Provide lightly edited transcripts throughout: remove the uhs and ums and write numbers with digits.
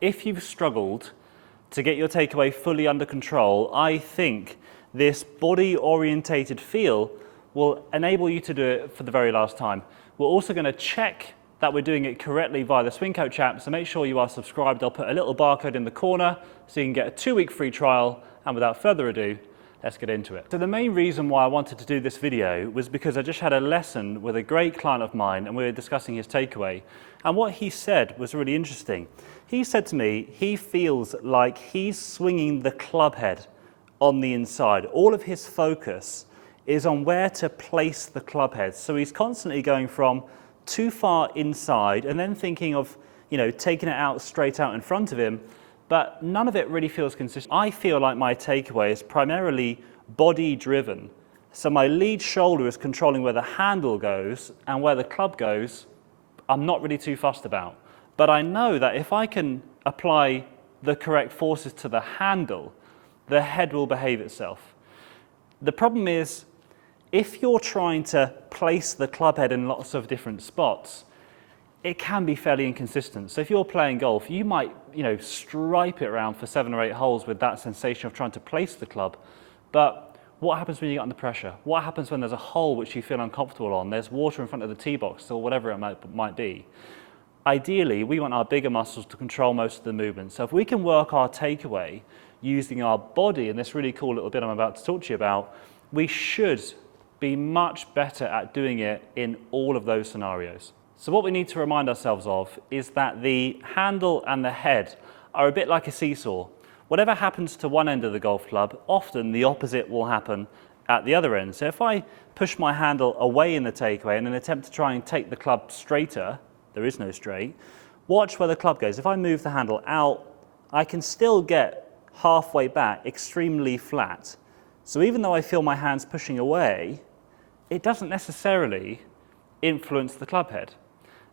if you've struggled to get your takeaway fully under control, I think this body-orientated feel will enable you to do it for the very last time. We're also going to check that we're doing it correctly via the Swing Coach app, so make sure you are subscribed. I'll put a little barcode in the corner so you can get a 2-week free trial, and without further ado, let's get into it. So the main reason why I wanted to do this video was because I just had a lesson with a great client of mine and we were discussing his takeaway. And what he said was really interesting. He said to me, he feels like he's swinging the club head on the inside. All of his focus is on where to place the club head. So he's constantly going from too far inside and then thinking of, taking it out straight out in front of him, but none of it really feels consistent. I feel like my takeaway is primarily body driven. So my lead shoulder is controlling where the handle goes, and where the club goes, I'm not really too fussed about. But I know that if I can apply the correct forces to the handle, the head will behave itself. The problem is, if you're trying to place the club head in lots of different spots, it can be fairly inconsistent. So if you're playing golf, you might, stripe it around for 7 or 8 holes with that sensation of trying to place the club. But what happens when you get under pressure? What happens when there's a hole which you feel uncomfortable on? There's water in front of the tee box or whatever it might be. Ideally, we want our bigger muscles to control most of the movement. So if we can work our takeaway using our body, and this really cool little bit I'm about to talk to you about, we should be much better at doing it in all of those scenarios. So what we need to remind ourselves of is that the handle and the head are a bit like a seesaw. Whatever happens to one end of the golf club, often the opposite will happen at the other end. So if I push my handle away in the takeaway in an attempt to try and take the club straighter, there is no straight, watch where the club goes. If I move the handle out, I can still get halfway back extremely flat. So even though I feel my hands pushing away, it doesn't necessarily influence the club head.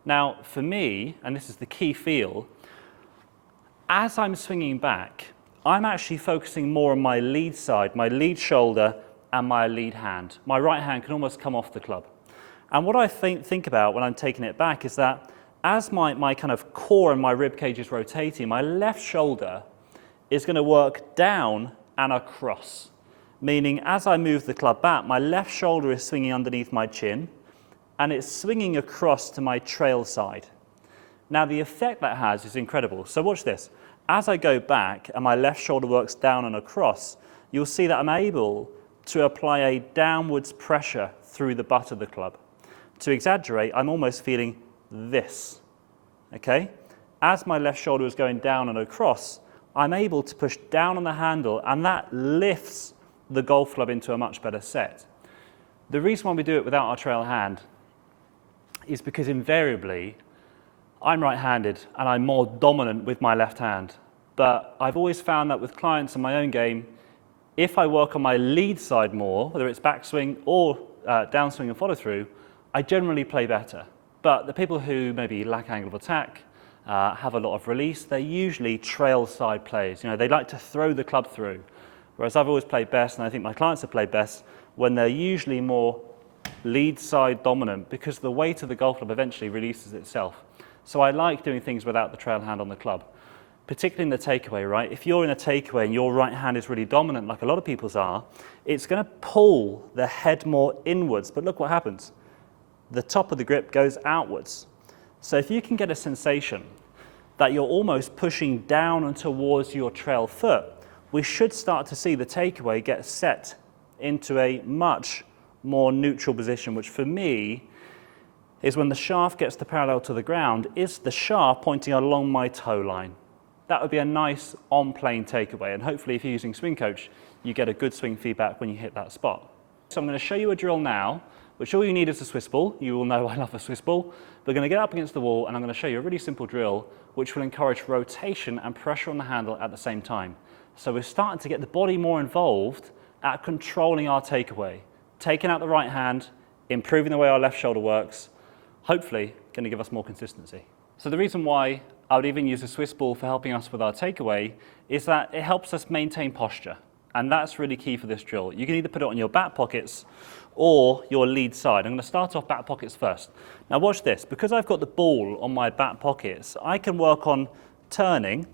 Now, for me, and this is the key feel, as I'm swinging back, I'm actually focusing more on my lead side, my lead shoulder, and my lead hand. My right hand can almost come off the club. And what I think about when I'm taking it back is that as my kind of core and my rib cage is rotating, my left shoulder is going to work down and across. Meaning, as I move the club back, my left shoulder is swinging underneath my chin, and it's swinging across to my trail side. Now, the effect that has is incredible. So watch this. As I go back and my left shoulder works down and across, you'll see that I'm able to apply a downwards pressure through the butt of the club. To exaggerate, I'm almost feeling this, okay? As my left shoulder is going down and across, I'm able to push down on the handle, and that lifts the golf club into a much better set. The reason why we do it without our trail hand is because invariably I'm right-handed and I'm more dominant with my left hand. But I've always found that with clients in my own game, if I work on my lead side more, whether it's backswing or downswing and follow through, I generally play better. But the people who maybe lack angle of attack, have a lot of release, they're usually trail side players. They like to throw the club through. Whereas I've always played best, and I think my clients have played best, when they're usually more lead side dominant, because the weight of the golf club eventually releases itself. So I like doing things without the trail hand on the club, particularly in the takeaway, right? If you're in a takeaway and your right hand is really dominant, like a lot of people's are, it's going to pull the head more inwards. But look what happens. The top of the grip goes outwards. So if you can get a sensation that you're almost pushing down and towards your trail foot, we should start to see the takeaway get set into a much more neutral position, which for me is when the shaft gets to parallel to the ground, is the shaft pointing along my toe line. That would be a nice on-plane takeaway, and hopefully if you're using Swing Coach, you get a good swing feedback when you hit that spot. So I'm going to show you a drill now, which all you need is a Swiss ball. You all know I love a Swiss ball. We're going to get up against the wall, and I'm going to show you a really simple drill, which will encourage rotation and pressure on the handle at the same time. So we're starting to get the body more involved at controlling our takeaway, taking out the right hand, improving the way our left shoulder works, hopefully going to give us more consistency. So the reason why I would even use a Swiss ball for helping us with our takeaway is that it helps us maintain posture. And that's really key for this drill. You can either put it on your back pockets or your lead side. I'm going to start off back pockets first. Now watch this. Because I've got the ball on my back pockets, I can work on turning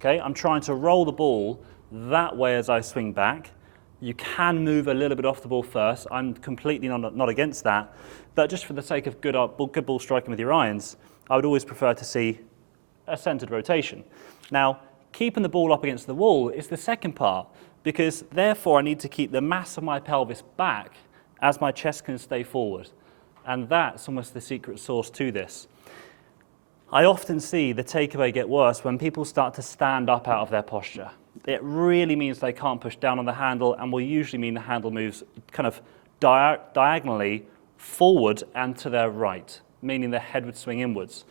Okay, I'm trying to roll the ball that way as I swing back. You can move a little bit off the ball first. I'm completely not against that. But just for the sake of good ball striking with your irons, I would always prefer to see a centered rotation. Now, keeping the ball up against the wall is the second part, because therefore I need to keep the mass of my pelvis back as my chest can stay forward. And that's almost the secret sauce to this. I often see the takeaway get worse when people start to stand up out of their posture. It really means they can't push down on the handle, and will usually mean the handle moves kind of diagonally forward and to their right, meaning the head would swing inwards.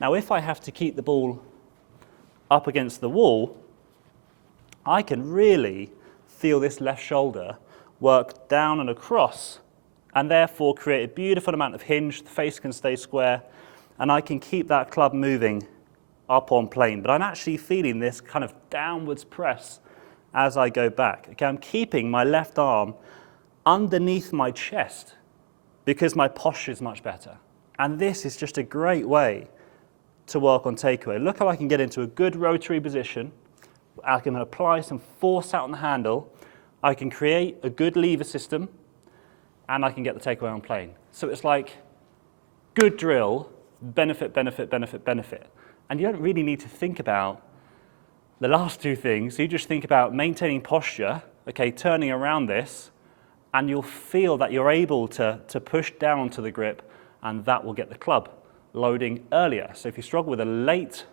Now, if I have to keep the ball up against the wall, I can really feel this left shoulder work down and across, and therefore create a beautiful amount of hinge. The face can stay square, and I can keep that club moving up on plane. But I'm actually feeling this kind of downwards press as I go back. Okay, I'm keeping my left arm underneath my chest because my posture is much better. And this is just a great way to work on takeaway. Look how I can get into a good rotary position. I can apply some force out on the handle. I can create a good lever system, and I can get the takeaway on plane. So it's like good drill, benefit, benefit, benefit, benefit. And you don't really need to think about the last two things. You just think about maintaining posture, okay, turning around this, and you'll feel that you're able to push down onto the grip, and that will get the club loading earlier. So if you struggle with a late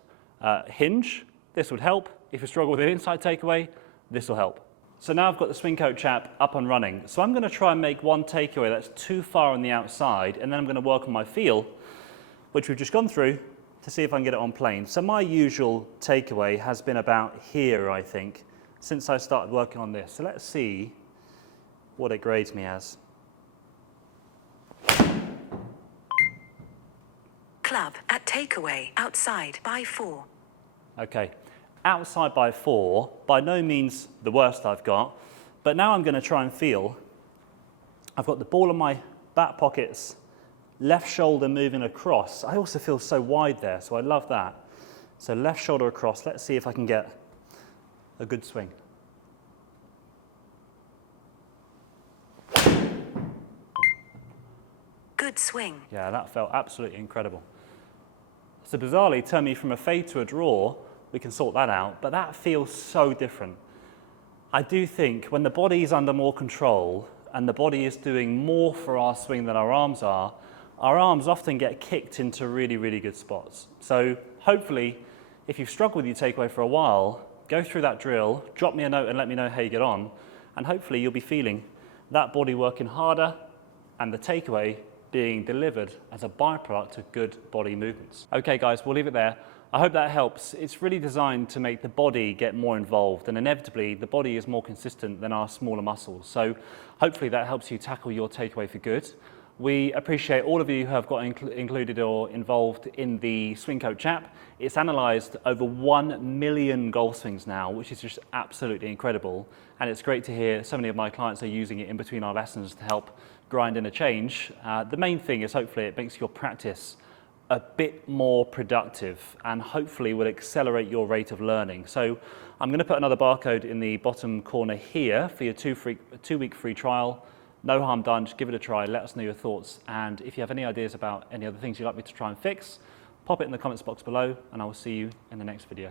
hinge, this would help. If you struggle with an inside takeaway, this will help. So now I've got the Swing Coach app up and running. So I'm going to try and make one takeaway that's too far on the outside, and then I'm going to work on my feel, which we've just gone through, to see if I can get it on plane. So my usual takeaway has been about here, I think, since I started working on this. So let's see what it grades me as. Club at takeaway, outside by 4. Okay, outside by 4, by no means the worst I've got, but now I'm going to try and feel. I've got the ball in my back pockets, left shoulder moving across. I also feel so wide there, so I love that. So left shoulder across. Let's see if I can get a good swing. Good swing. Yeah, that felt absolutely incredible. So bizarrely, turn me from a fade to a draw. We can sort that out, but that feels so different. I do think when the body is under more control and the body is doing more for our swing than our arms often get kicked into really, really good spots. So hopefully, if you've struggled with your takeaway for a while, go through that drill, drop me a note and let me know how you get on, and hopefully you'll be feeling that body working harder and the takeaway being delivered as a byproduct of good body movements. Okay guys, we'll leave it there. I hope that helps. It's really designed to make the body get more involved, and inevitably the body is more consistent than our smaller muscles. So hopefully that helps you tackle your takeaway for good. We appreciate all of you who have got included or involved in the Swing Coach app. It's analysed over 1 million golf swings now, which is just absolutely incredible. And it's great to hear so many of my clients are using it in between our lessons to help grind in a change. The main thing is hopefully it makes your practice a bit more productive and hopefully will accelerate your rate of learning. So I'm going to put another barcode in the bottom corner here for your two-week free trial. No harm done, just give it a try, let us know your thoughts, and if you have any ideas about any other things you'd like me to try and fix, pop it in the comments box below, and I will see you in the next video.